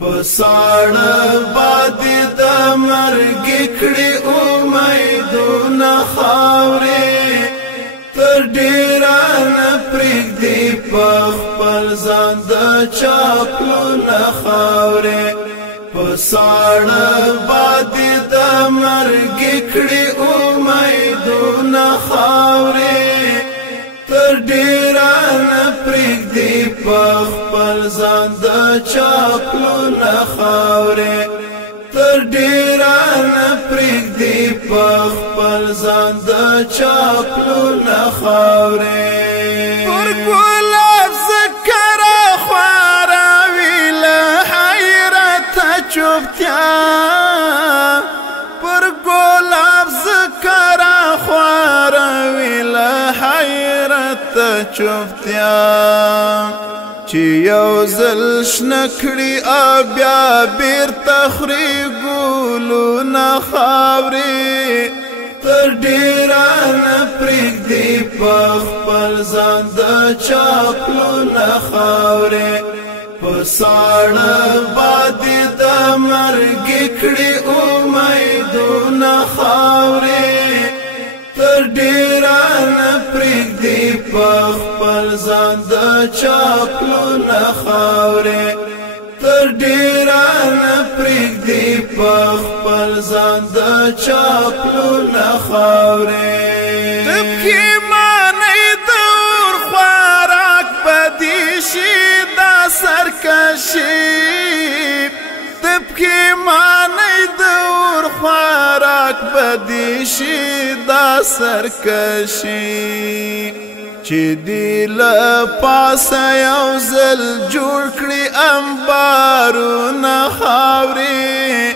پساړه باندې د مرګ کړي امیدونه خاورې تر ډیره نه پرېږدي په خپل ځان د چاپلونه خاورې پساړه باندې د مرګ کړي امیدونه خاورې تر ډیره نه پرېږدي په خپل ځان د چاپلونه خاورې تر ډیره نه پرېږدي په خپل ځان د چاپلونه خاورې پر ګلاب ذکره خواروي له حیرته چوپتیا پر ګلاب ذکره خواروي له حیرته چوپتیا چې یو ځل شنه کړي بیا بیرته خوري ګلونه خاورې تر ډیره نه پرېږدي په خپل ځان د چاپلونه خاورې پساړه باندې د مرګ کړي امیدونه خاورې تر ډیره نه پرېږدي په خپل ځان د چاپلونه خاورې تر ډیره نه پرېږدي په خپل ځان د چاپلونه خاورې د پښیمانۍ دور خوراک بدي شي دا سرکشي د پښیمانۍ دور خوراک بدي شي دا سرکشي چې دی له پاسه یو ځل جوړ کړي انبارونه خاورې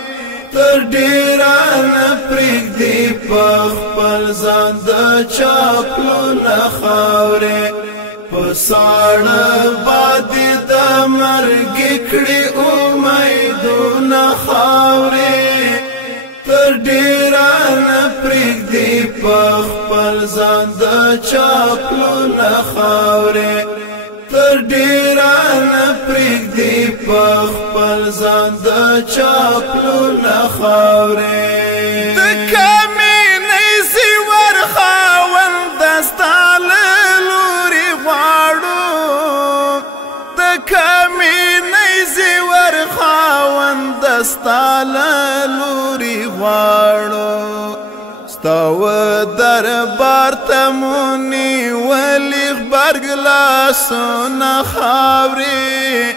تر ډیره نه پرېږدي په خپل ځان د چاپلونه خاورې پساړه باندې د مرګ کړي امیدونه خاورې تر ډیره نه پرېږدي په خپل ځان د چاپلونه خاورې تر ډیره نه پرېږدي په خپل ځان د چاپلونه خاورې د کمینۍ زیور خاوند ستا له لورې غواړو د کمینۍ زیور خاوند ستا له لورې غواړو ستا و دربار ته مو نیولي غبرګ لاسونه خاورې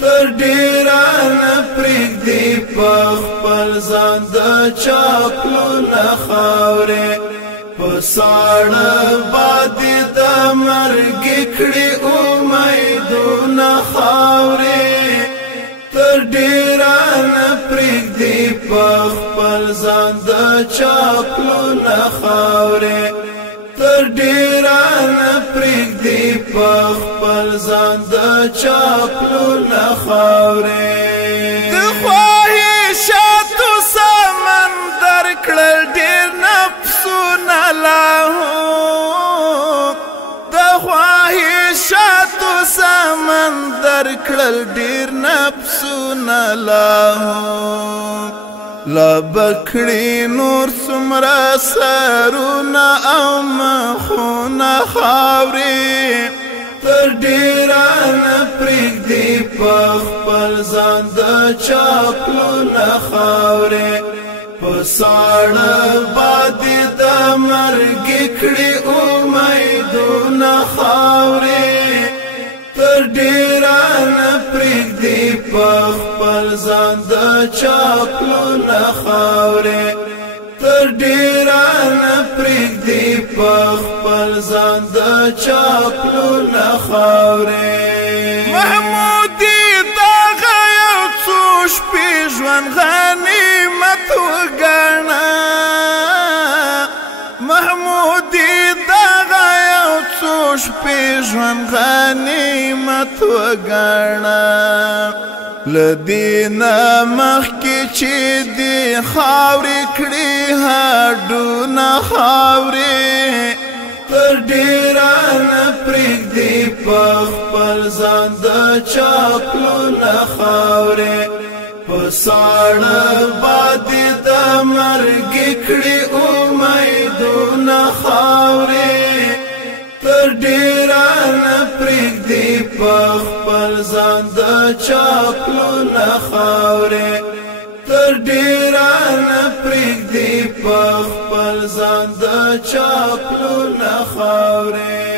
تر ډیره نه پرېږدي په خپل ځان د چاپلونه خاورې پساړه باندې د مرګ کړي امیدونه خاورې تر ډیره نه پرېږدي په خپل ځان د چاپلونه خاورې تر ډیره نه پرېږدي په خپل ځان د چاپلونه خاورې د خواهشاتو سمندر کړل ډېر نفسونه لاهو د خواهشاتو سمندر کړل ډېر نفسونه لاهو لا بکړي نور څومره سرونه او مخونه خاورې تر ډیره نه پرېږدي په خپل ځان د چاپلونه خاورې پساړه باندې د مرګ کړي امیدونه خاورې تر ډیره نه پرېږدي په خپل ځان د چاپلونه خاورې تر ډیره نه پرېږدي په خپل ځان د چاپلونه خاورې محمودي دغه یو څو شپې ژوند غنیمت وګڼه محمودي دغه یو څو شپې ژوند غنیمت وګڼه له دې نه مخکې چې دې خاورې کړي هډونه خاورې تر ډیره نه پرېږدي په خپل ځان د چاپلونه خاورې پساړه باندې د مرګ کړي امیدونه خاورې تر ډیره نه پرېږدي په خپل ځان د چا پلونه خاورې تر ډیره نه پرېږدي په خپل ځان د چا پلونه خاورې